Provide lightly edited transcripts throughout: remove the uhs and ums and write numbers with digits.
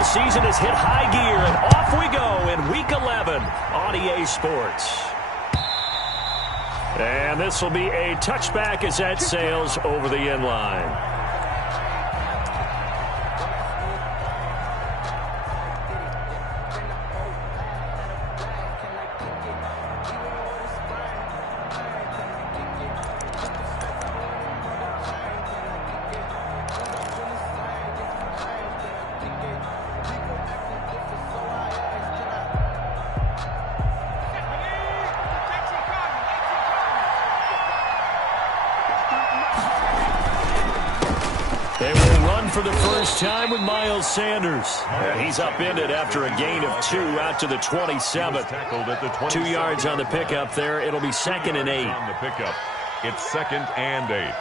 NFL season has hit high gear, and off we go in Week 11 on EA Sports. And this will be a touchback as that sails over the end line. For the first time with Miles Sanders. He's upended after a gain of 2 out to the 27. 2 yards on the pickup there. It'll be 2nd and 8. On the pickup, it's 2nd and 8.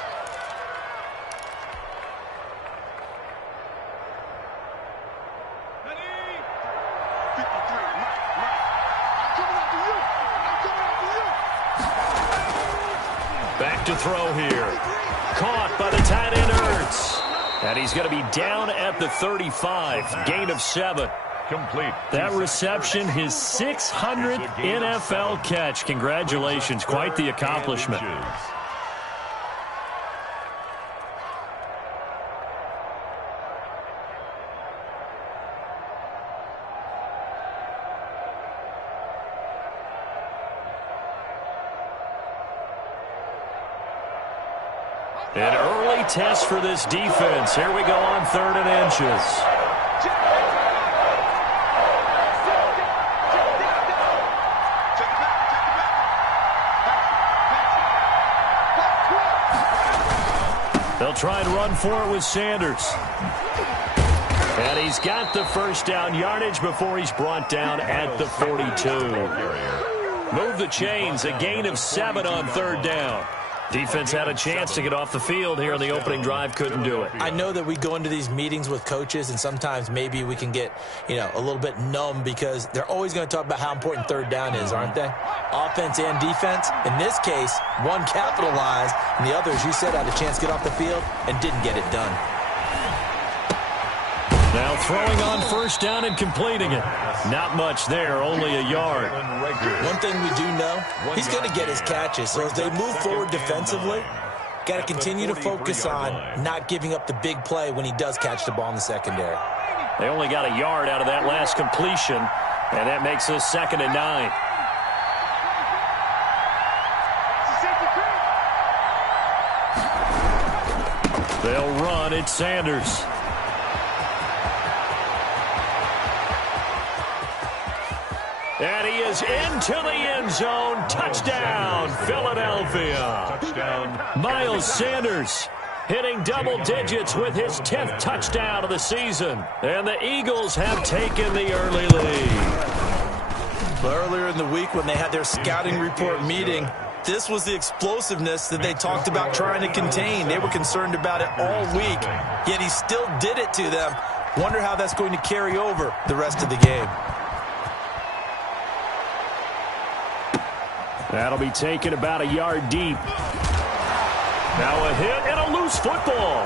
Back to throw here. Caught by the tight end Ertz. And he's going to be down at the 35. Gain of 7. Complete. That reception, his 600th NFL catch. Congratulations. Quite the accomplishment. An early test for this defense. Here we go on 3rd and inches. They'll try and run for it with Sanders. And he's got the first down yardage before he's brought down at the 42. Move the chains, a gain of 7 on 3rd down. Defense had a chance to get off the field here on the opening drive, couldn't do it. I know that we go into these meetings with coaches, and sometimes maybe we can get, a little bit numb because they're always going to talk about how important 3rd down is, aren't they? Offense and defense. In this case, one capitalized, and the other, as you said, had a chance to get off the field and didn't get it done. Now throwing on 1st down and completing it. Not much there, only a yard. One thing we do know, he's going to get his catches. So as they move forward defensively, got to continue to focus on not giving up the big play when he does catch the ball in the secondary. They only got a yard out of that last completion, and that makes us 2nd and 9. They'll run. It's Sanders. And he is into the end zone. Touchdown, Philadelphia. Touchdown. Miles Sanders hitting double digits with his 10th touchdown of the season. And the Eagles have taken the early lead. But earlier in the week when they had their scouting report meeting, this was the explosiveness that they talked about trying to contain. They were concerned about it all week, yet he still did it to them. Wonder how that's going to carry over the rest of the game. That'll be taken about a yard deep. Now a hit and a loose football.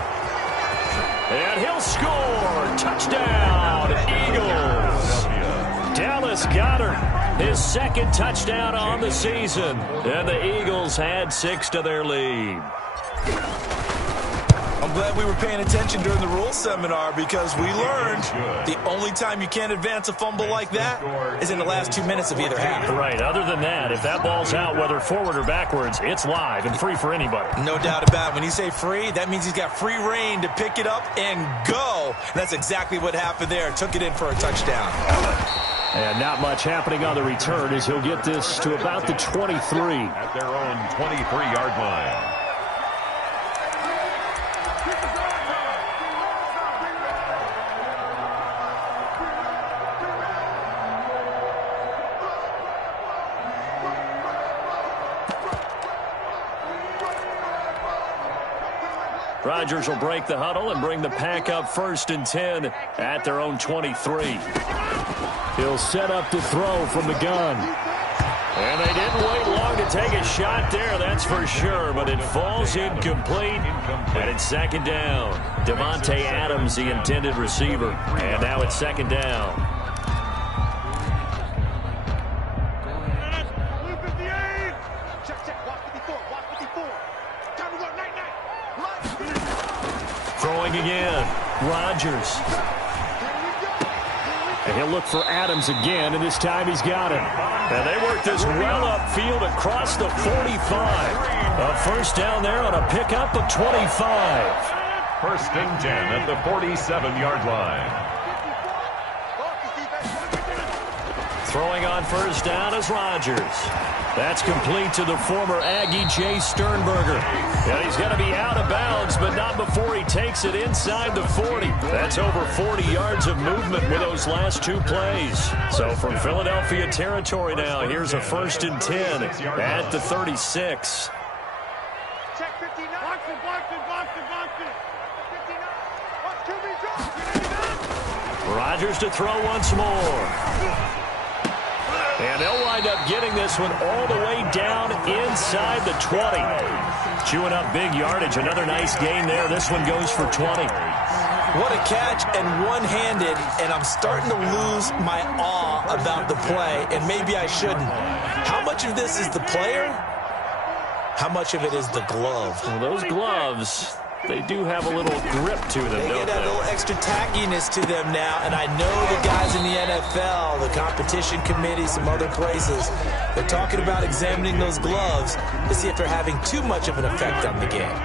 And he'll score. Touchdown, Eagles. Dallas Goedert, his 2nd touchdown on the season. And the Eagles add 6 to their lead. I'm glad we were paying attention during the rules seminar because we learned the only time you can't advance a fumble like that is in the last 2 minutes of either half. Right. Other than that, if that ball's out, whether forward or backwards, it's live and free for anybody. No doubt about it. When you say free, that means he's got free reign to pick it up and go. And that's exactly what happened there. Took it in for a touchdown. And not much happening on the return as he'll get this to about the 23. At their own 23-yard line. Rodgers will break the huddle and bring the pack up 1st and 10 at their own 23. He'll set up to throw from the gun. And they didn't wait long to could take a shot there, that's for sure, but it falls incomplete, and it's second down. Devontae Adams, the intended receiver, and now it's second down. Throwing again, Rodgers. And he'll look for Adams again, and this time he's got him. And they work this well upfield across the 45. A first down there on a pickup of 25. First and 10 at the 47-yard line. Throwing on first down is Rodgers. That's complete to the former Aggie, Jay Sternberger. And he's going to be out of bounds, but not before he takes it inside the 40. That's over 40 yards of movement with those last two plays. So from Philadelphia territory now, here's a first and 10 at the 36. Rodgers to throw once more. And they'll wind up getting this one all the way down inside the 20. Chewing up big yardage. Another nice gain there. This one goes for 20. What a catch and one-handed, and I'm starting to lose my awe about the play, and maybe I shouldn't. How much of this is the player? How much of it is the glove? Well, those gloves, they do have a little grip to them, they don't get that little extra tackiness to them now, and I know the guys in the NFL, the competition committee, some other places, they're talking about examining those gloves to see if they're having too much of an effect on the game.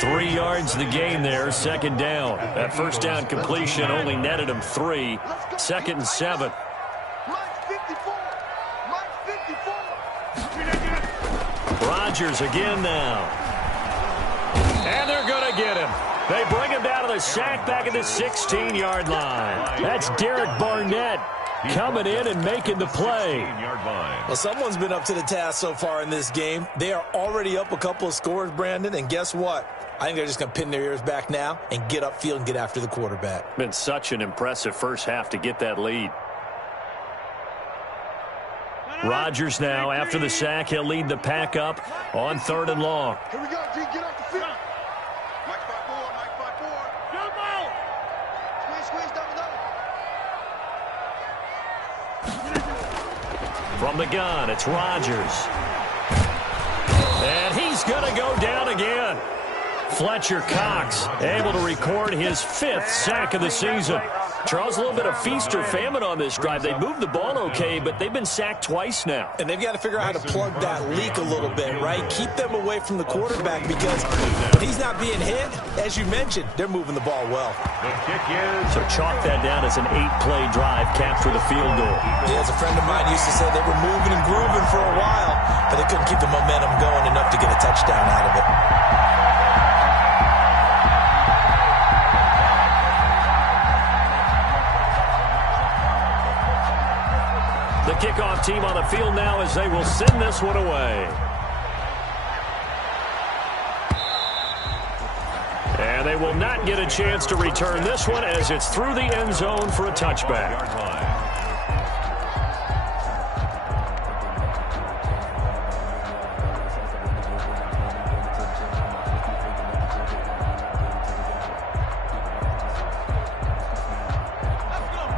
3 yards the gain there, second down. That first down completion only netted him 3. Second and 7. Rodgers again now. And they're going to get him. They bring him down to the sack back at the 16-yard line. That's Derek Barnett coming in and making the play. Well, someone's been up to the task so far in this game. They are already up a couple of scores, Brandon, and guess what? I think they're just going to pin their ears back now and get upfield and get after the quarterback. Been such an impressive first half to get that lead. Rodgers now, after the sack, he'll lead the pack up on 3rd and long. Here we go, G, get off the field. Mike 5-4, Mike 5-4. Jump out. Squeeze, double. From the gun, it's Rodgers. And he's going to go down again. Fletcher Cox able to record his 5th sack of the season. Charles, a little bit of feast or famine on this drive. They moved the ball okay, but they've been sacked twice now. And they've got to figure out how to plug that leak a little bit, right? Keep them away from the quarterback because when he's not being hit, as you mentioned, they're moving the ball well. The kick is... So chalk that down as an 8-play drive, capture the field goal. Yeah, as a friend of mine used to say, they were moving and grooving for a while, but they couldn't keep the momentum going enough to get a touchdown out of it. The kickoff team on the field now as they will send this one away. And they will not get a chance to return this one as it's through the end zone for a touchback.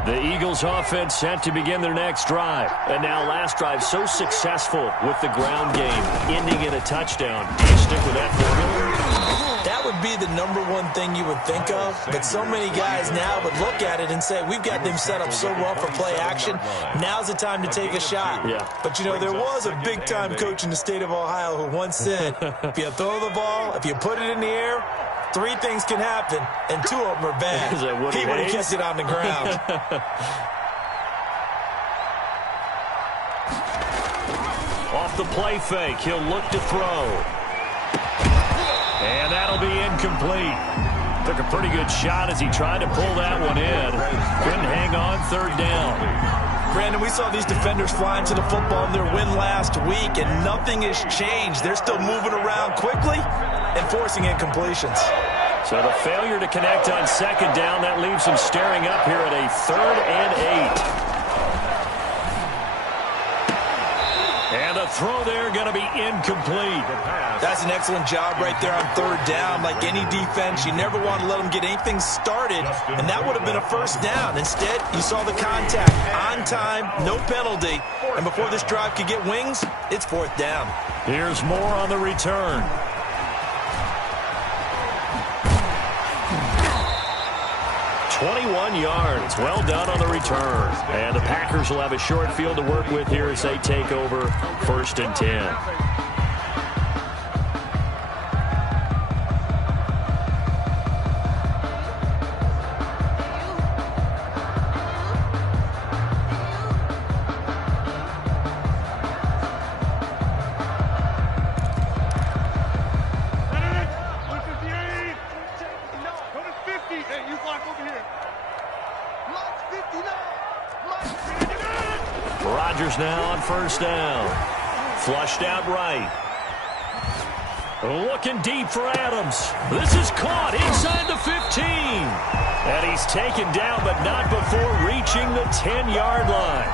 The Eagles offense set to begin their next drive. And now last drive so successful with the ground game, ending in a touchdown. Do you stick with that formula? That would be the #1 thing you would think of, but so many guys now would look at it and say, we've got them set up so well for play action. Now's the time to take a shot. Yeah. But, you know, there was a big-time coach in the state of Ohio who once said, if you throw the ball, if you put it in the air, 3 things can happen, and 2 of them are bad. He would have kept it on the ground. Off the play fake, he'll look to throw. And that'll be incomplete. Took a pretty good shot as he tried to pull that one in. Couldn't hang on 3rd down. Brandon, we saw these defenders flying to the football in their win last week, and nothing has changed. They're still moving around quickly and forcing incompletions. So the failure to connect on 2nd down, that leaves them staring up here at a 3rd and 8. And a throw there going to be incomplete. That's an excellent job right there on third down. Like any defense, you never want to let them get anything started, and that would have been a first down. Instead, you saw the contact on time, no penalty, and before this drive could get wings, it's fourth down. Here's more on the return. "21 yards. Well done on the return. And the Packers will have a short field to work with here as they take over 1st and 10. Rodgers now on first down. Flushed out right. Looking deep for Adams. This is caught inside the 15. And he's taken down, but not before reaching the 10-yard line.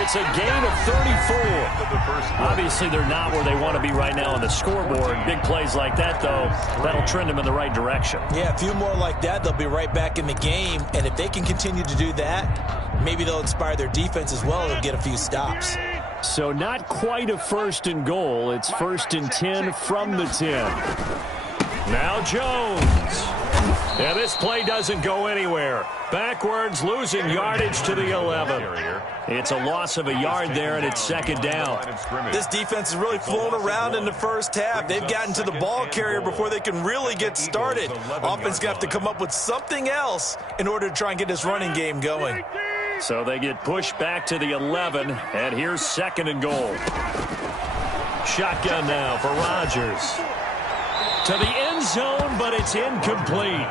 It's a gain of 34. Obviously, they're not where they want to be right now on the scoreboard. Big plays like that, though, that'll trend them in the right direction. Yeah, a few more like that, they'll be right back in the game. And if they can continue to do that, maybe they'll inspire their defense as well and get a few stops. So not quite a 1st and goal. It's 1st and 10 from the 10. Now Jones. And this play doesn't go anywhere. Backwards, losing yardage to the 11. It's a loss of a yard there, and it's 2nd down. This defense is really flown around in the first half. They've gotten to the ball carrier before they can really get started. Offense going to have to come up with something else in order to try and get this running game going. So they get pushed back to the 11, and here's 2nd and goal. Shotgun now for Rodgers. To the end zone, but it's incomplete.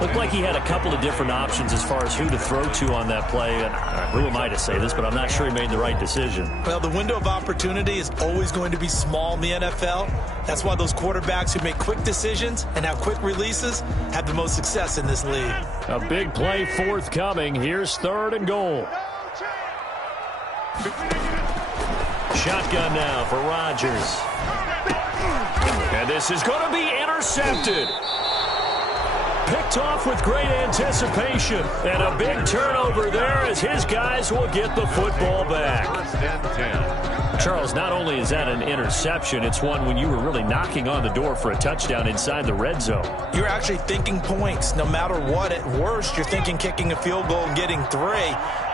Looked like he had a couple of different options as far as who to throw to on that play. And who am I to say this, but I'm not sure he made the right decision. Well, the window of opportunity is always going to be small in the NFL. That's why those quarterbacks who make quick decisions and have quick releases have the most success in this league. A big play forthcoming. Here's 3rd and goal. Shotgun now for Rodgers. And this is going to be intercepted. Picked off with great anticipation. And a big turnover there as his guys will get the football back. Charles, not only is that an interception, it's one when you were really knocking on the door for a touchdown inside the red zone. You're actually thinking points. No matter what, at worst, you're thinking kicking a field goal and getting 3.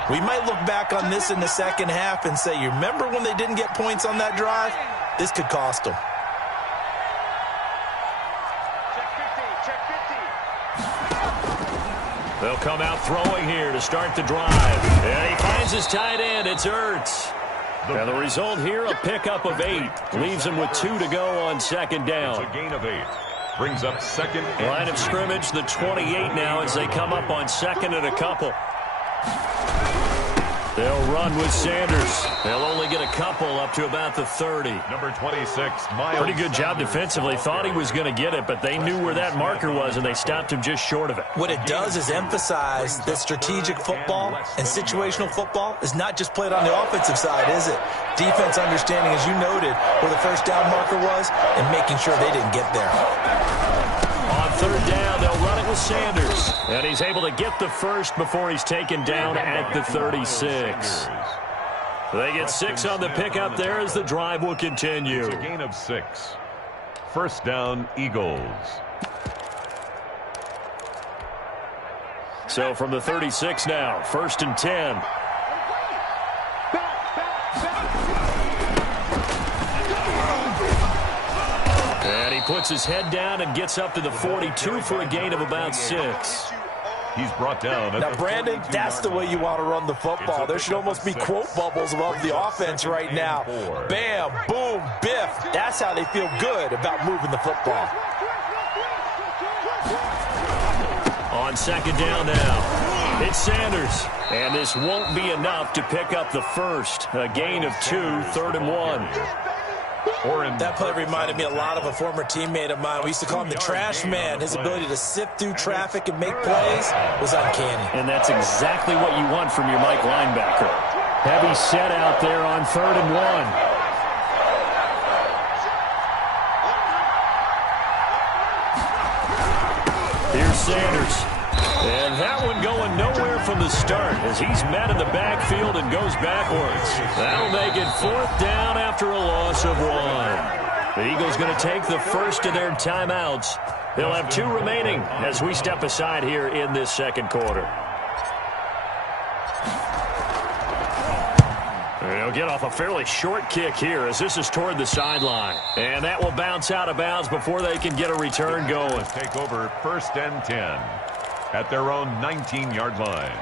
We might look back on this in the second half and say, you remember when they didn't get points on that drive? This could cost them. They'll come out throwing here to start the drive. And he finds his tight end. It's Ertz. And the result here, a pickup of 8. Leaves him with 2 to go on 2nd down. It's a gain of 8. Brings up 2nd and Line of scrimmage, the 28 now as they come up on 2nd and a couple. They'll run with Sanders. They'll only get a couple up to about the 30. Number 26, Miles. Pretty good job defensively. Thought he was going to get it, but they knew where that marker was, and they stopped him just short of it. What it does is emphasize that strategic football and situational football is not just played on the offensive side, is it? Defense understanding, as you noted, where the first down marker was and making sure they didn't get there. On 3rd down, they'll run it with Sanders. And he's able to get the first before he's taken down at the 36. They get 6 on the pickup there as the drive will continue. It's a gain of 6. 1st down, Eagles. So from the 36 now, 1st and 10. And he puts his head down and gets up to the 42 for a gain of about 6. He's brought down. Now, Brandon, that's the way you want to run the football. There should almost be quote bubbles above the offense right now. Bam, boom, biff. That's how they feel good about moving the football. On 2nd down now, it's Sanders. And this won't be enough to pick up the first. A gain of 2, 3rd and 1. That play reminded me a lot of a former teammate of mine. We used to call him the trash man. His ability to sift through traffic and make plays was uncanny. And that's exactly what you want from your Mike linebacker. Heavy set out there on 3rd and 1. Sanders. And that one going nowhere from the start as he's met in the backfield and goes backwards. That'll make it 4th down after a loss of 1. The Eagles going to take the first of their timeouts. They'll have 2 remaining as we step aside here in this second quarter. They'll get off a fairly short kick here as this is toward the sideline. And that will bounce out of bounds before they can get a return going. Take over 1st and 10 at their own 19-yard line.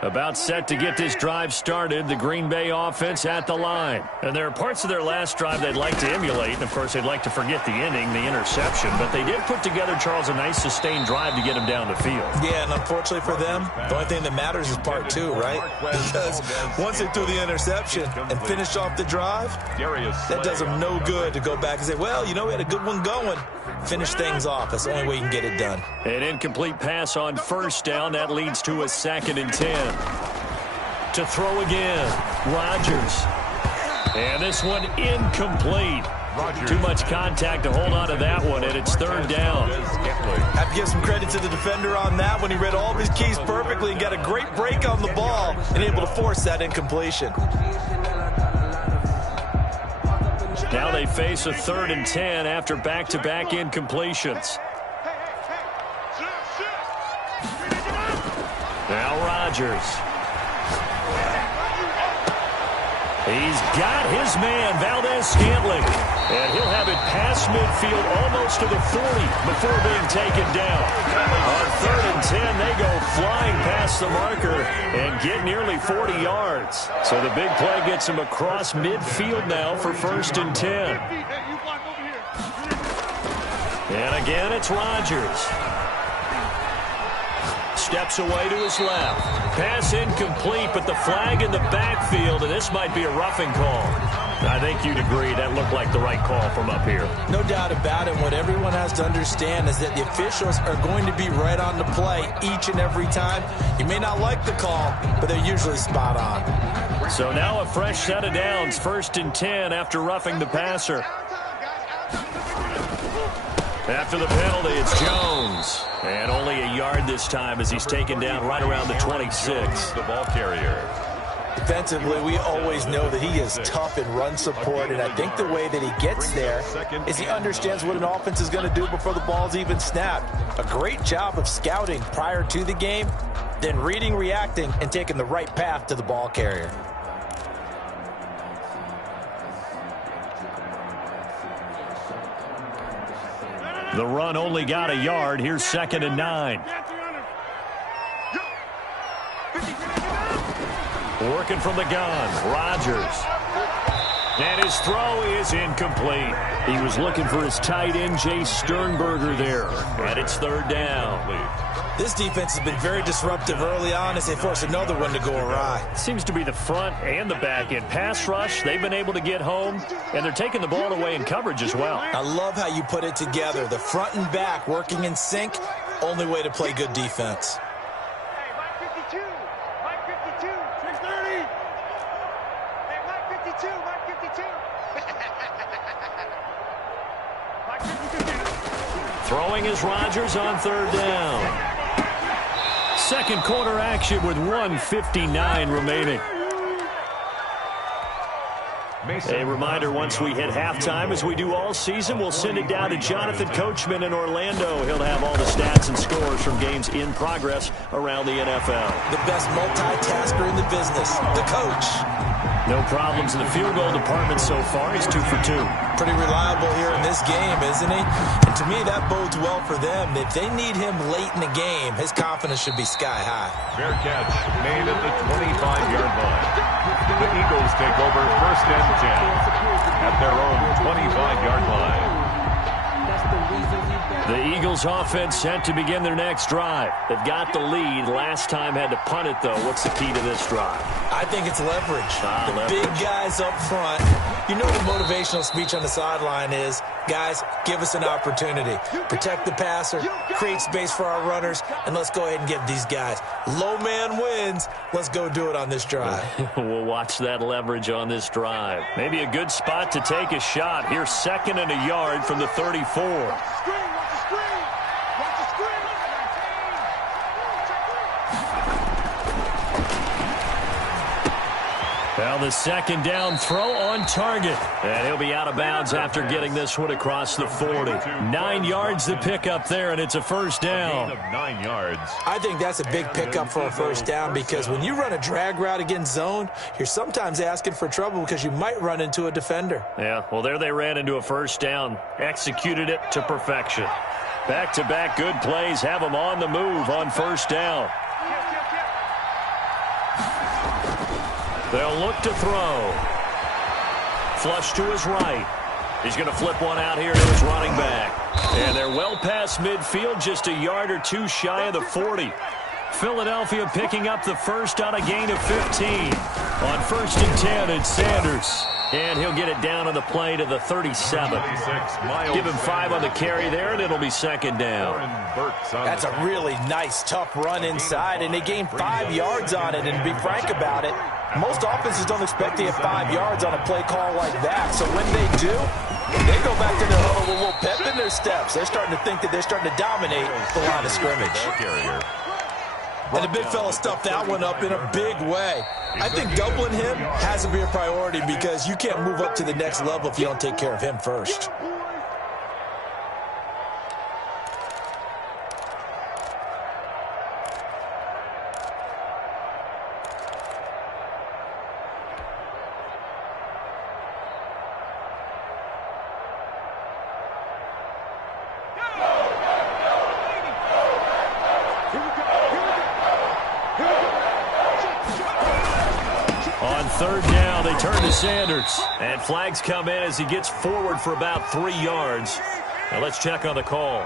About set to get this drive started, the Green Bay offense at the line. And there are parts of their last drive they'd like to emulate. And, of course, they'd like to forget the ending, the interception. But they did put together, Charles, a nice sustained drive to get him down the field. Yeah, and unfortunately for them, the only thing that matters is part 2, right? Because once they threw the interception and finished off the drive, that does them no good to go back and say, well, you know, we had a good one going. Finish things off. That's the only way you can get it done. An incomplete pass on 1st down. That leads to a 2nd and 10. To throw again. Rodgers. And this one incomplete. Too much contact to hold on to that one, and it's 3rd down. Have to give some credit to the defender on that when he read all of his keys perfectly and got a great break on the ball and able to force that incompletion. Now they face a 3rd and 10 after back-to-back incompletions. Now Rodgers. He's got his man, Valdez-Scantling. And he'll have it past midfield almost to the 40 before being taken down. On 3rd and 10, they go flying past the marker and get nearly 40 yards. So the big play gets him across midfield now for 1st and 10. And again, it's Rodgers. Steps away to his left. Pass incomplete, but the flag in the backfield, and this might be a roughing call. I think you'd agree that looked like the right call from up here. No doubt about it. What everyone has to understand is that the officials are going to be right on the play each and every time. You may not like the call, but they're usually spot on. So now a fresh set of downs, 1st and 10 after roughing the passer. After the penalty, it's Jones. And only a yard this time as he's taken down right around the 26. The ball carrier. Defensively, we always know that he is tough in run support, and I think the way that he gets there is he understands what an offense is going to do before the ball's even snapped. A great job of scouting prior to the game, then reading, reacting, and taking the right path to the ball carrier. The run only got a yard. Here's 2nd and 9. Working from the gun, Rodgers. And his throw is incomplete. He was looking for his tight end, Jay Sternberger there. And it's 3rd down. This defense has been very disruptive early on as they force another one to go awry. Seems to be the front and the back end. Pass rush, they've been able to get home, and they're taking the ball away in coverage as well. I love how you put it together. The front and back working in sync, only way to play good defense. Hey, Mike 52, Mike 52, 630. Hey, Mike 52, Mike 52. Mike 52. Throwing is Rodgers on 3rd down. Second quarter action with 1:59 remaining. A reminder, once we hit halftime, as we do all season, we'll send it down to Jonathan Coachman in Orlando. He'll have all the stats and scores from games in progress around the NFL. The best multitasker in the business, the coach. No problems in the field goal department so far. He's 2 for 2. Pretty reliable here in this game, isn't he? And to me, that bodes well for them. If they need him late in the game, his confidence should be sky high. Fair catch made at the 25-yard line. The Eagles take over 1st and 10 at their own 25-yard line. The Eagles offense set to begin their next drive. They've got the lead. Last time had to punt it, though. What's the key to this drive? I think it's leverage. Leverage. Big guys up front You know the motivational speech on the sideline is, guys, give us an opportunity. Protect the passer, create space for our runners, and let's go ahead and get these guys. Low man wins. Let's go do it on this drive. We'll watch that leverage on this drive. Maybe a good spot to take a shot. Here's 2nd and a yard from the 34. Well, the 2nd down throw on target. And he'll be out of bounds after getting this one across the 40. 9 yards to pick up there, and it's a first down. 9 yards. I think that's a big pickup for a first down because when you run a drag route against zone, you're sometimes asking for trouble because you might run into a defender. Yeah, well, there they ran into a first down. Executed it to perfection. Back-to-back good plays have them on the move on first down. They'll look to throw. Flush to his right. He's going to flip one out here to his running back. And they're well past midfield, just a yard or two shy of the 40. Philadelphia picking up the first on a gain of 15. On 1st and 10, it's Sanders. And he'll get it down on the play to the 37. Give him 5 on the carry there, and it'll be 2nd down. That's a really nice, tough run inside, and they gained 5 yards on it. And to be frank about it, most offenses don't expect to get 5 yards on a play call like that. So when they do, they go back to their huddle with a little pep in their steps. They're starting to think that they're starting to dominate the line of scrimmage. And the big fella stuffed that one up in a big way. I think doubling him has to be a priority because you can't move up to the next level if you don't take care of him first. On 3rd down, they turn to Sanders. And flags come in as he gets forward for about 3 yards. Now let's check on the call.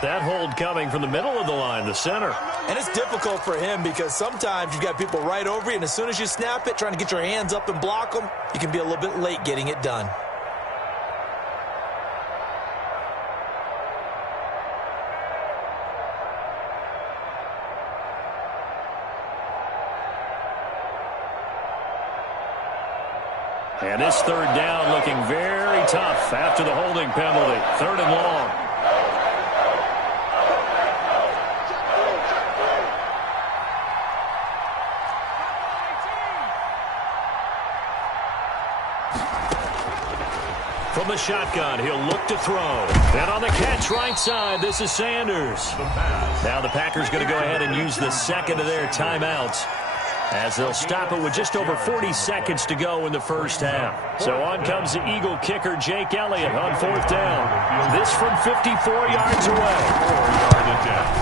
That hold coming from the middle of the line, the center. And it's difficult for him because sometimes you've got people right over you, and as soon as you snap it, trying to get your hands up and block them, you can be a little bit late getting it done. And this 3rd down looking very tough after the holding penalty. 3rd and long. From the shotgun, he'll look to throw. And on the catch right side, this is Sanders. Now the Packers going to go ahead and use the 2nd of their timeouts, as they'll stop it with just over 40 seconds to go in the first half. So on comes the Eagle kicker, Jake Elliott, on 4th down. This from 54 yards away. 4-yard attempt.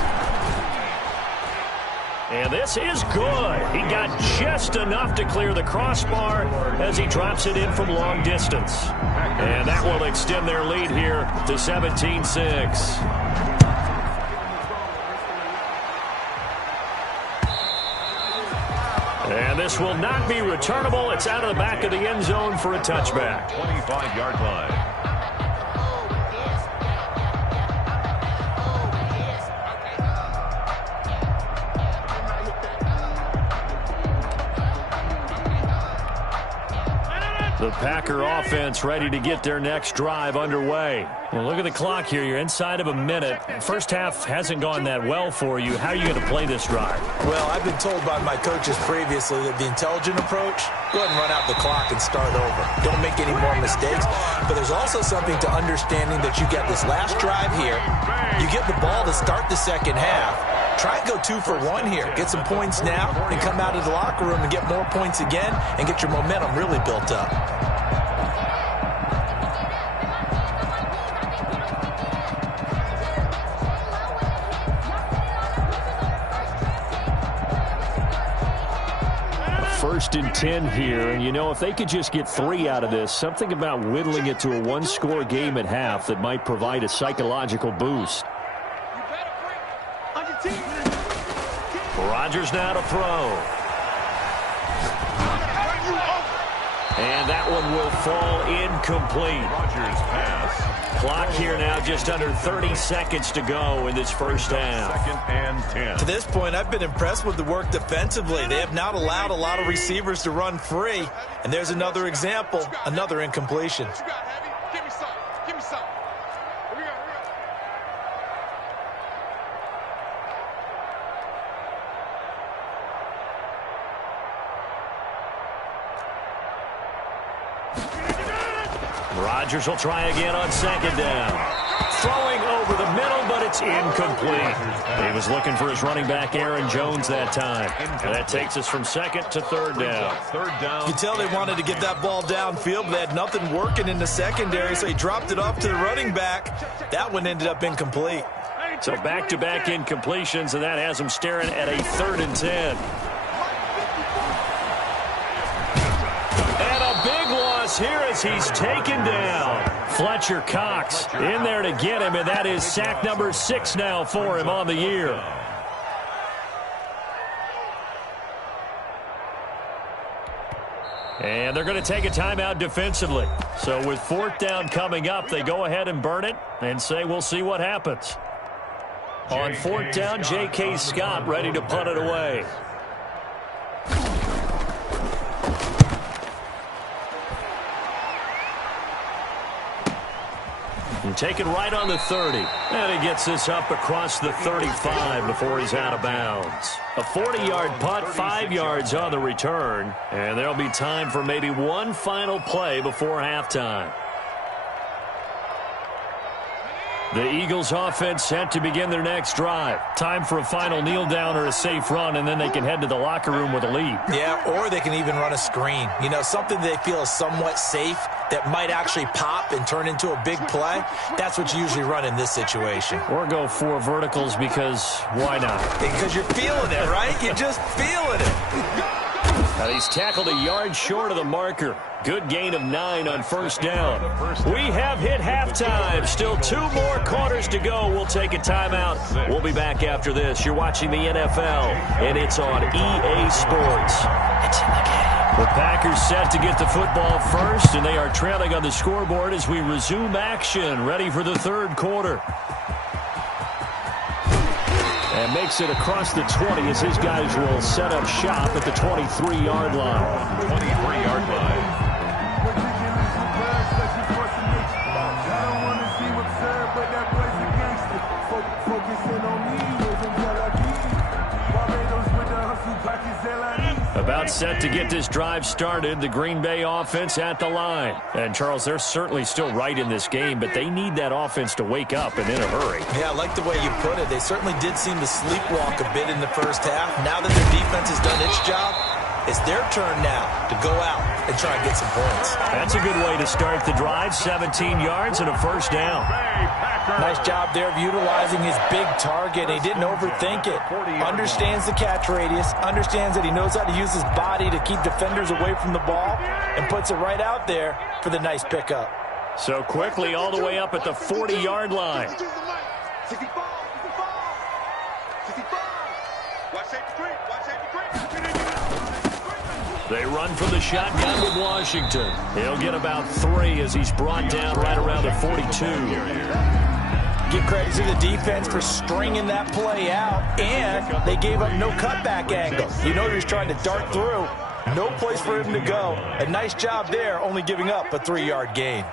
And this is good. He got just enough to clear the crossbar as he drops it in from long distance. And that will extend their lead here to 17-6. And this will not be returnable. It's out of the back of the end zone for a touchback. 25-yard line. The Packer offense ready to get their next drive underway. Well, look at the clock here. You're inside of a minute. First half hasn't gone that well for you. How are you going to play this drive? Well, I've been told by my coaches previously that the intelligent approach, go ahead and run out the clock and start over. Don't make any more mistakes. But there's also something to understanding that you get this last drive here. You get the ball to start the second half. Try and go 2 for 1 here. Get some points now and come out of the locker room and get more points again and get your momentum really built up. First and 10 here, and you know, if they could just get 3 out of this, something about whittling it to a one-score game at half that might provide a psychological boost. Rodgers now to throw. And that one will fall incomplete. Rodgers pass. Clock here now, just under 30 seconds to go in this first half. 2nd and 10. To this point, I've been impressed with the work defensively. They have not allowed a lot of receivers to run free. And there's another example, another incompletion. What you got, Heavy? Give me some. Give me some. Here we go. Rodgers will try again on 2nd down. Throwing over the middle, but it's incomplete. He was looking for his running back, Aaron Jones, that time. And that takes us from 2nd to 3rd down. 3rd down. You can tell they wanted to get that ball downfield, but they had nothing working in the secondary, so he dropped it off to the running back. That one ended up incomplete. So back-to-back incompletions, and that has him staring at a 3rd and 10. And a big loss here as he's taken down. Fletcher Cox in there to get him, and that is sack number 6 now for him on the year. And they're going to take a timeout defensively. So with 4th down coming up, they go ahead and burn it and say we'll see what happens. On 4th down, J.K. Scott ready to punt it away. And taken right on the 30. And he gets this up across the 35 before he's out of bounds. A 40-yard punt, 5 yards on the return. And there'll be time for maybe one final play before halftime. The Eagles offense set to begin their next drive. Time for a final kneel down or a safe run, and then they can head to the locker room with a lead. Yeah, or they can even run a screen. You know, something they feel is somewhat safe that might actually pop and turn into a big play. That's what you usually run in this situation. Or go 4 verticals because why not? Because you're feeling it, right? You're just feeling it. And he's tackled a yard short of the marker. Good gain of 9 on 1st down. We have hit halftime. Still 2 more quarters to go. We'll take a timeout. We'll be back after this. You're watching the NFL, and it's on EA Sports. It's in the game. The Packers set to get the football first, and they are trailing on the scoreboard as we resume action, ready for the 3rd quarter. And makes it across the 20 as his guys will set up shop at the 23-yard line. 23-yard line. About set to get this drive started, the Green Bay offense at the line. And, Charles, they're certainly still right in this game, but they need that offense to wake up and in a hurry. Yeah, I like the way you put it. They certainly did seem to sleepwalk a bit in the first half. Now that their defense has done its job, it's their turn now to go out and try and get some points. That's a good way to start the drive. 17 yards and a 1st down. Nice job there of utilizing his big target. He didn't overthink it. Understands the catch radius. Understands that he knows how to use his body to keep defenders away from the ball. And puts it right out there for the nice pickup. So quickly all the way up at the 40-yard line. 65. 65. 65. Watch safety 3. Watch safety 3. They run from the shotgun with Washington. He'll get about 3 as he's brought down right around the 42. Give credit to the defense for stringing that play out, and they gave up no cutback angle. You know he was trying to dart through. No place for him to go. A nice job there, only giving up a 3-yard gain.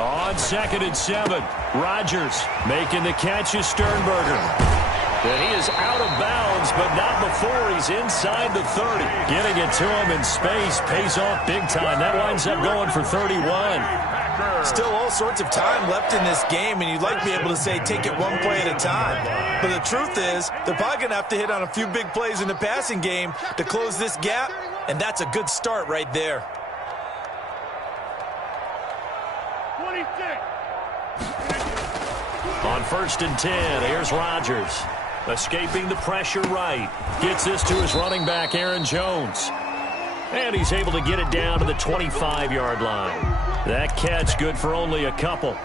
On 2nd and 7, Rodgers making the catch is Sternberger. And he is out of bounds, but not before he's inside the 30. Getting it to him in space pays off big time. That winds up going for 31. Still all sorts of time left in this game, and you'd like to be able to say take it one play at a time. But the truth is, they're probably going to have to hit on a few big plays in the passing game to close this gap, and that's a good start right there. 26. On 1st and 10, here's Rodgers. Escaping the pressure right. Gets this to his running back, Aaron Jones. And he's able to get it down to the 25-yard line. That catch good for only a couple.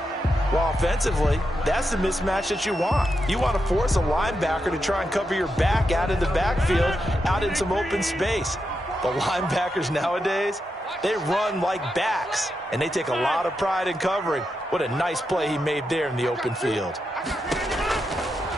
Well, offensively, that's the mismatch that you want. You want to force a linebacker to try and cover your back out of the backfield, out in some open space. The linebackers nowadays, they run like backs, and they take a lot of pride in covering. What a nice play he made there in the open field.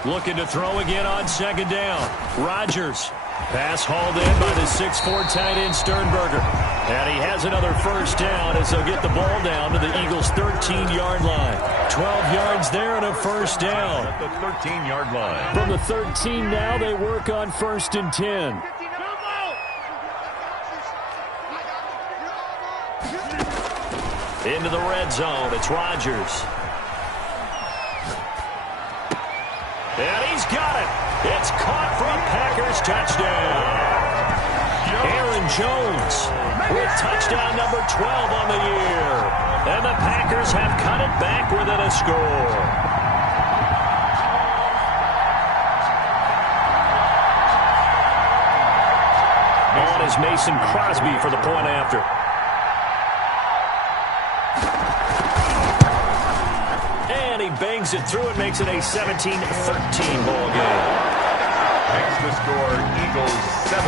Looking to throw again on second down. Rodgers. Pass hauled in by the 6'4" tight end Sternberger. And he has another first down as they'll get the ball down to the Eagles' 13-yard line. 12 yards there and a first down. At the 13-yard line. From the 13 now, they work on 1st and 10. Into the red zone. It's Rodgers. And he's got it. It's caught for a Packers touchdown. Aaron Jones with touchdown number 12 on the year. And the Packers have cut it back within a score. On is Mason Crosby for the point after. And he bangs it through and makes it a 17-13 ball game. Makes the score Eagles 17.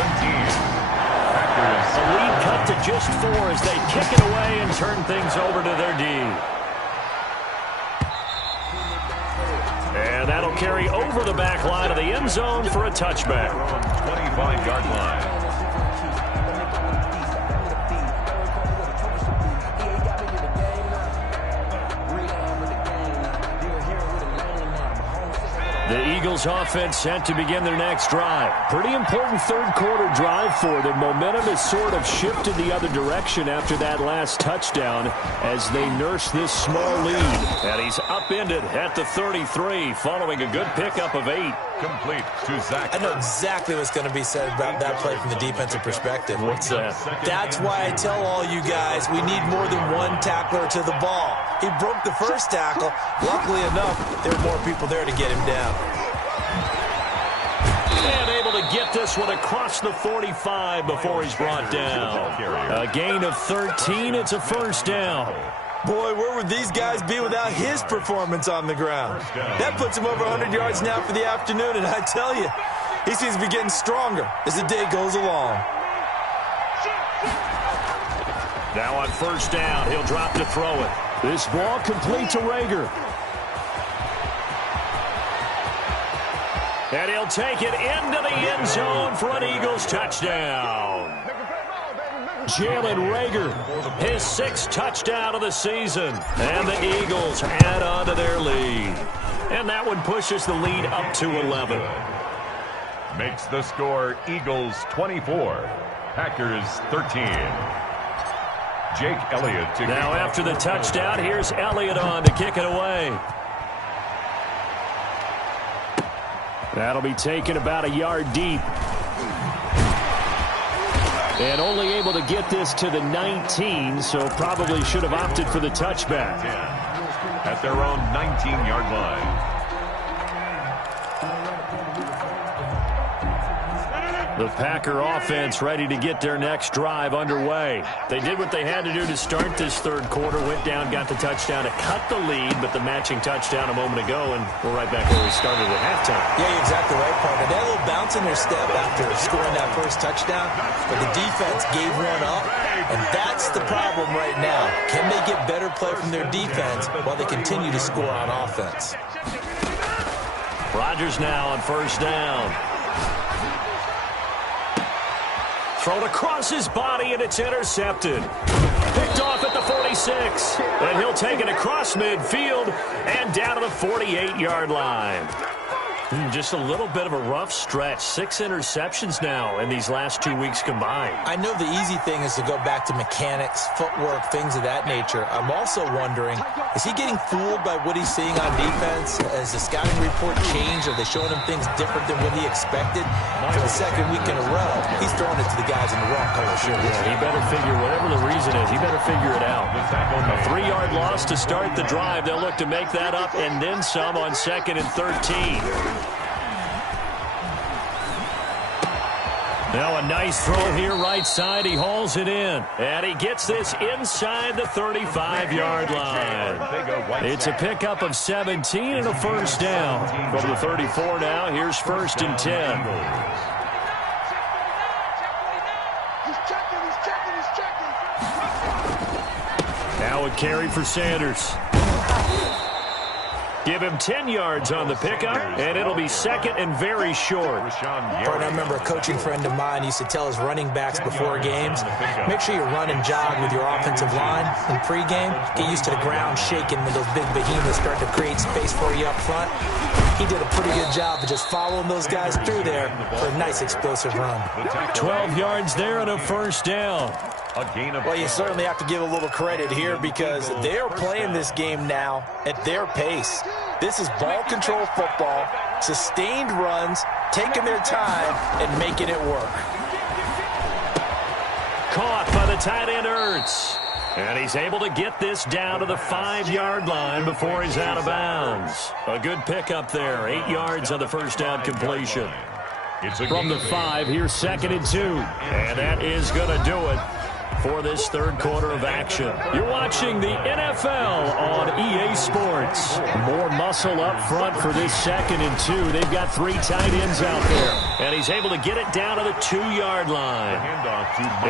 The lead cut to just 4 as they kick it away and turn things over to their D. And that'll carry over the back line of the end zone for a touchback. 25-yard line. The Eagles offense set to begin their next drive. Pretty important third quarter drive for them. Momentum has sort of shifted the other direction after that last touchdown as they nurse this small lead. And he's upended at the 33 following a good pickup of 8. Complete to Zach. I know exactly what's going to be said about that play from the defensive perspective. What's that? That's why I tell all you guys we need more than one tackler to the ball. He broke the first tackle. Luckily enough, there were more people there to get him down. And able to get this one across the 45 before he's brought down. A gain of 13. It's a first down. Boy, where would these guys be without his performance on the ground? That puts him over 100 yards now for the afternoon, and I tell you, he seems to be getting stronger as the day goes along. Now on first down, he'll drop to throw it. This ball complete to Rager. And he'll take it into the end zone for an Eagles touchdown. Jalen Rager, his 6th touchdown of the season. And the Eagles add on to their lead. And that one pushes the lead up to 11. Makes the score Eagles 24, Packers 13. Jake Elliott. Now after the touchdown, here's Elliott on to kick it away. That'll be taken about a yard deep. And only able to get this to the 19, so probably should have opted for the touchback. At their own 19-yard line. The Packer offense ready to get their next drive underway. They did what they had to do to start this third quarter, went down, got the touchdown to cut the lead, but the matching touchdown a moment ago, and we're right back where we started at halftime. Yeah, you're exactly right, partner. They had a little bounce in their step after scoring that first touchdown, but the defense gave one up, and that's the problem right now. Can they get better play from their defense while they continue to score on offense? Rodgers now on first down. Thrown across his body, and it's intercepted. Picked off at the 46. And he'll take it across midfield and down to the 48-yard line. Just a little bit of a rough stretch. 6 interceptions now in these last 2 weeks combined. I know the easy thing is to go back to mechanics, footwork, things of that nature. I'm also wondering, is he getting fooled by what he's seeing on defense? Has the scouting report changed? Are they showing him things different than what he expected? For the second week in a row, he's throwing it to the guys in the wrong color shirt. Yeah, he better figure, whatever the reason is, he better figure it out. A 3-yard loss to start the drive. They'll look to make that up and then some on 2nd and 13. Now a nice throw here right side. He hauls it in. And he gets this inside the 35-yard line. It's a pickup of 17 and a first down. From the 34 now, here's 1st and 10. Now a carry for Sanders. Give him 10 yards on the pickup, and it'll be 2nd and very short. I remember a coaching friend of mine used to tell his running backs before games, make sure you run and jog with your offensive line in pregame. Get used to the ground shaking when those big behemoths start to create space for you up front. He did a pretty good job of just following those guys through there for a nice explosive run. 12 yards there and a first down. Well, you certainly have to give a little credit here because they are playing this game now at their pace. This is ball control football, sustained runs, taking their time, and making it work. Caught by the tight end, Ertz. And he's able to get this down to the 5-yard line before he's out of bounds. A good pickup there. 8 yards on the first down completion. From the 5, here's 2nd and 2. And that is going to do it for this third quarter of action. You're watching the NFL on EA Sports. More muscle up front for this 2nd and 2. They've got 3 tight ends out there. And he's able to get it down to the 2-yard line.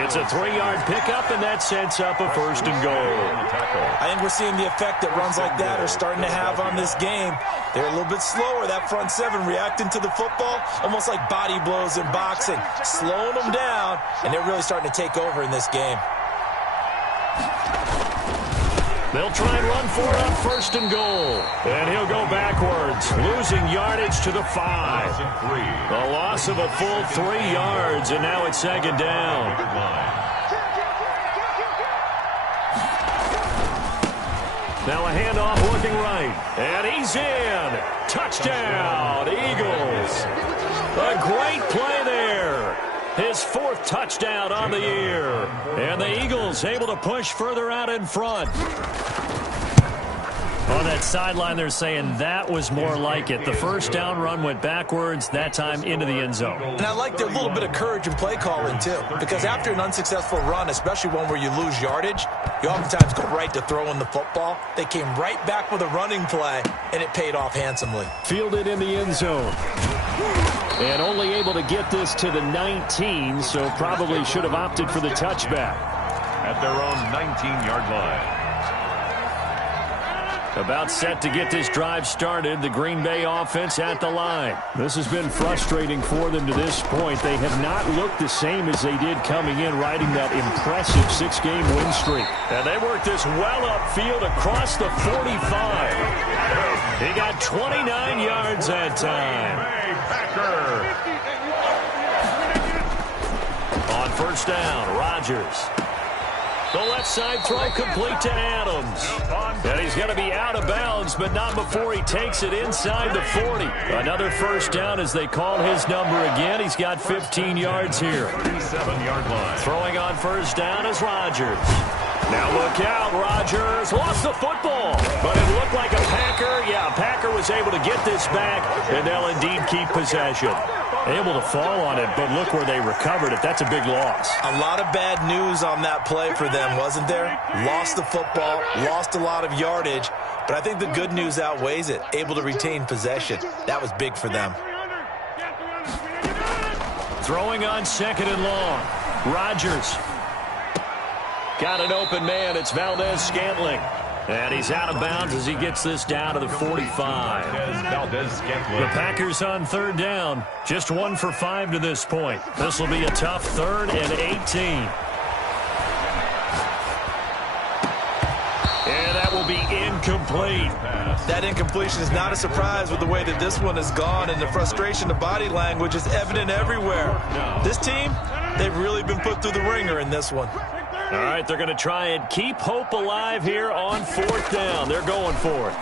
It's a 3-yard pickup, and that sets up a 1st and goal. I think we're seeing the effect that runs like that are starting to have on this game. They're a little bit slower, that front 7, reacting to the football, almost like body blows in boxing, slowing them down, and they're really starting to take over in this game. They'll try and run for it on 1st and goal. And he'll go backwards, losing yardage to the 5. A loss of a full 3 yards, and now it's 2nd down. Now a handoff looking right. And he's in. Touchdown, Eagles. A great play there. His 4th touchdown on the year. And the Eagles able to push further out in front. On that sideline, they're saying that was more like it. The first down run went backwards, that time into the end zone. And I like their little bit of courage in play calling, too. Because after an unsuccessful run, especially one where you lose yardage, you oftentimes go right to throwing the football. They came right back with a running play, and it paid off handsomely. Fielded in the end zone. And only able to get this to the 19, so probably should have opted for the touchback. At their own 19-yard line. About set to get this drive started, the Green Bay offense at the line. This has been frustrating for them to this point. They have not looked the same as they did coming in, riding that impressive 6-game win streak. And they worked this well upfield across the 45. He got 29 yards that time. On 1st down, Rodgers. The left side throw complete to Adams. And he's going to be out of bounds, but not before he takes it inside the 40. Another 1st down as they call his number again. He's got 15 yards here. 37-yard line. Throwing on 1st down is Rodgers. Now look out, Rodgers lost the football, but it looked like a Packer. Yeah, a Packer was able to get this back, and they'll indeed keep possession. Able to fall on it, but look where they recovered it. That's a big loss. A lot of bad news on that play for them, wasn't there? Lost the football, lost a lot of yardage, but I think the good news outweighs it. Able to retain possession. That was big for them. Throwing on 2nd and long. Rodgers. Got an open man. It's Valdez-Scantling. And he's out of bounds as he gets this down to the 45. The Packers on 3rd down. Just 1 for 5 to this point. This will be a tough 3rd and 18. And that will be incomplete. That incompletion is not a surprise with the way that this one has gone, and the frustration, the body language is evident everywhere. This team, they've really been put through the ringer in this one. All right, they're going to try and keep hope alive here on 4th down. They're going for it.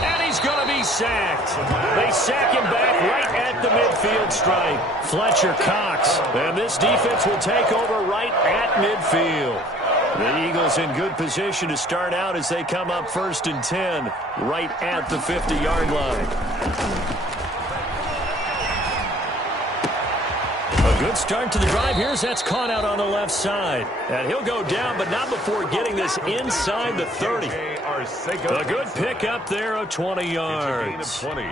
And he's going to be sacked. They sack him back right at the midfield stripe. Fletcher Cox. And this defense will take over right at midfield. The Eagles in good position to start out as they come up 1st and 10 right at the 50-yard line. Good start to the drive. That's caught out on the left side. And he'll go down, but not before getting this inside the 30. A good pick up there of 20 yards. It's a gain of 20.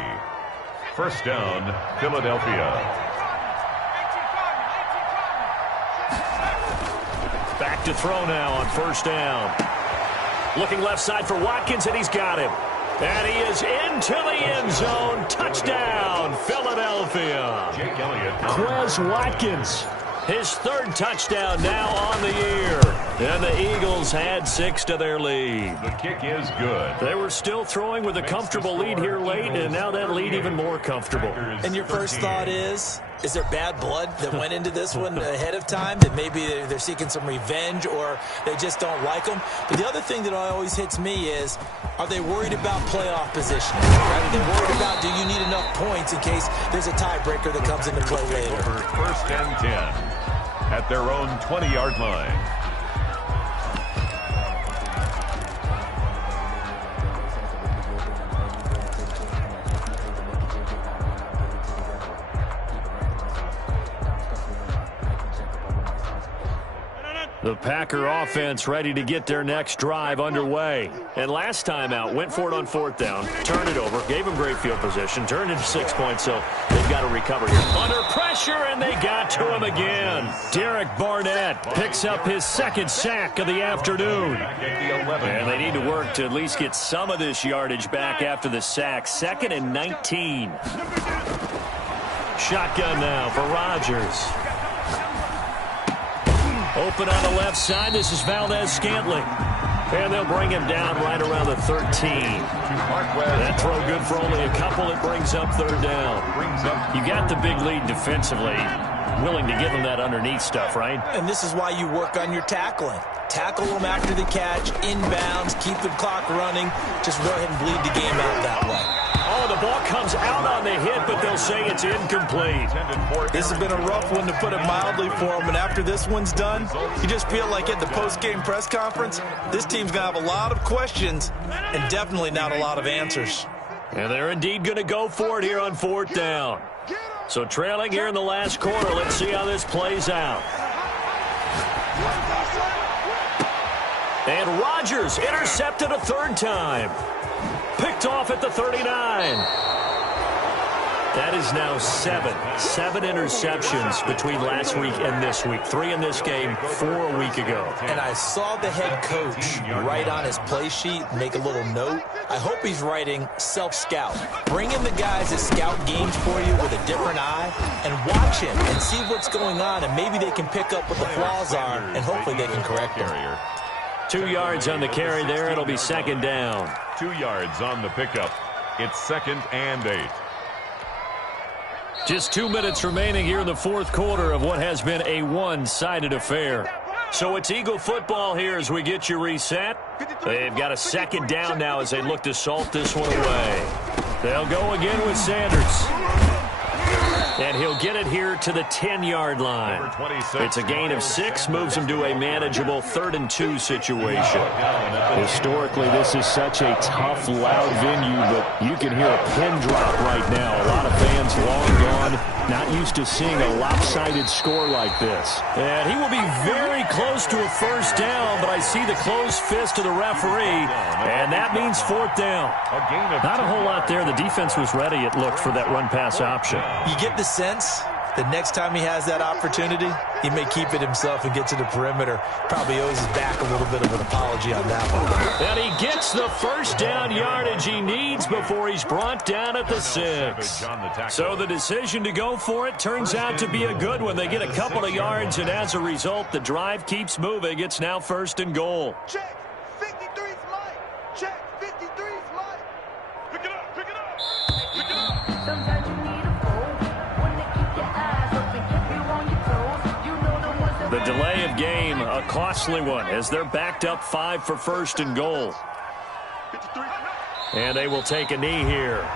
First down, Philadelphia. Back to throw now on first down. Looking left side for Watkins, and he's got him. And he is into the end zone. Touchdown, Philadelphia. Jake Elliott. Quez Watkins, his third touchdown now on the year. And the Eagles add 6 to their lead. The kick is good. They were still throwing with a comfortable lead here late, and now that lead even more comfortable. And your first thought is there bad blood that went into this one ahead of time, that maybe they're seeking some revenge or they just don't like them? But the other thing that always hits me is, are they worried about playoff positioning? Right? Are they worried about, do you need enough points in case there's a tiebreaker that comes into play later? Over first and 10 at their own 20-yard line. The Packer offense ready to get their next drive underway. And last time out, went for it on fourth down, turned it over, gave them great field position, turned into 6 points, so they've got to recover here. Under pressure, and they got to him again. Derek Barnett picks up his second sack of the afternoon. And they need to work to at least get some of this yardage back after the sack. 2nd and 19. Shotgun now for Rodgers. Open on the left side. This is Valdez-Scantling. And they'll bring him down right around the 13. That throw good for only a couple. It brings up third down. You got the big lead defensively. Willing to give them that underneath stuff, right? And this is why you work on your tackling. Tackle them after the catch, inbounds, keep the clock running. Just go ahead and bleed the game out that way. Oh, the ball comes out on the hit, but they'll say it's incomplete. This has been a rough one, to put it mildly, for them. And after this one's done, you just feel like at the post-game press conference, this team's going to have a lot of questions and definitely not a lot of answers. And they're indeed going to go for it here on fourth down. So trailing here in the last quarter, let's see how this plays out. And Rodgers intercepted a third time. Picked off at the 39. That is now 7 interceptions between last week and this week. 3 in this game, 4 a week ago. And I saw the head coach write on his play sheet, make a little note. I hope he's writing self-scout. Bring in the guys that scout games for you with a different eye and watch him and see what's going on, and maybe they can pick up what the flaws are, and hopefully they can correct them. 2 yards on the carry there. It'll be second down. 2 yards on the pickup. It's 2nd and 8. Just 2 minutes remaining here in the fourth quarter of what has been a one-sided affair. So it's Eagle football here as we get you reset. They've got a second down now as they look to salt this one away. They'll go again with Sanders. And he'll get it here to the 10-yard line. It's a gain of 6, moves him to a manageable 3rd and 2 situation. Historically, this is such a tough, loud venue, but you can hear a pin drop right now. A lot of fans long gone, not used to seeing a lopsided score like this. And he will be very close to a first down, but I see the closed fist of the referee, and that means fourth down. Not a whole lot there. The defense was ready, it looked, for that run-pass option. You get the sense that next time he has that opportunity, he may keep it himself and get to the perimeter. Probably owes his back a little bit of an apology on that one. And he gets the first down yardage he needs before he's brought down at the 6. So the decision to go for it turns out to be a good one. They get a couple of yards, and as a result, the drive keeps moving. It's now 1st and goal. Check. 53's Mike. Check. 53's Mike. Pick it up. Pick it up. Pick it up. Sometimes you need a fold. When they keep your eyes open, keep you on your toes. You know the ones that The delay of game, a costly one, as they're backed up 5 for 1st and goal. 53. And they will take a knee here.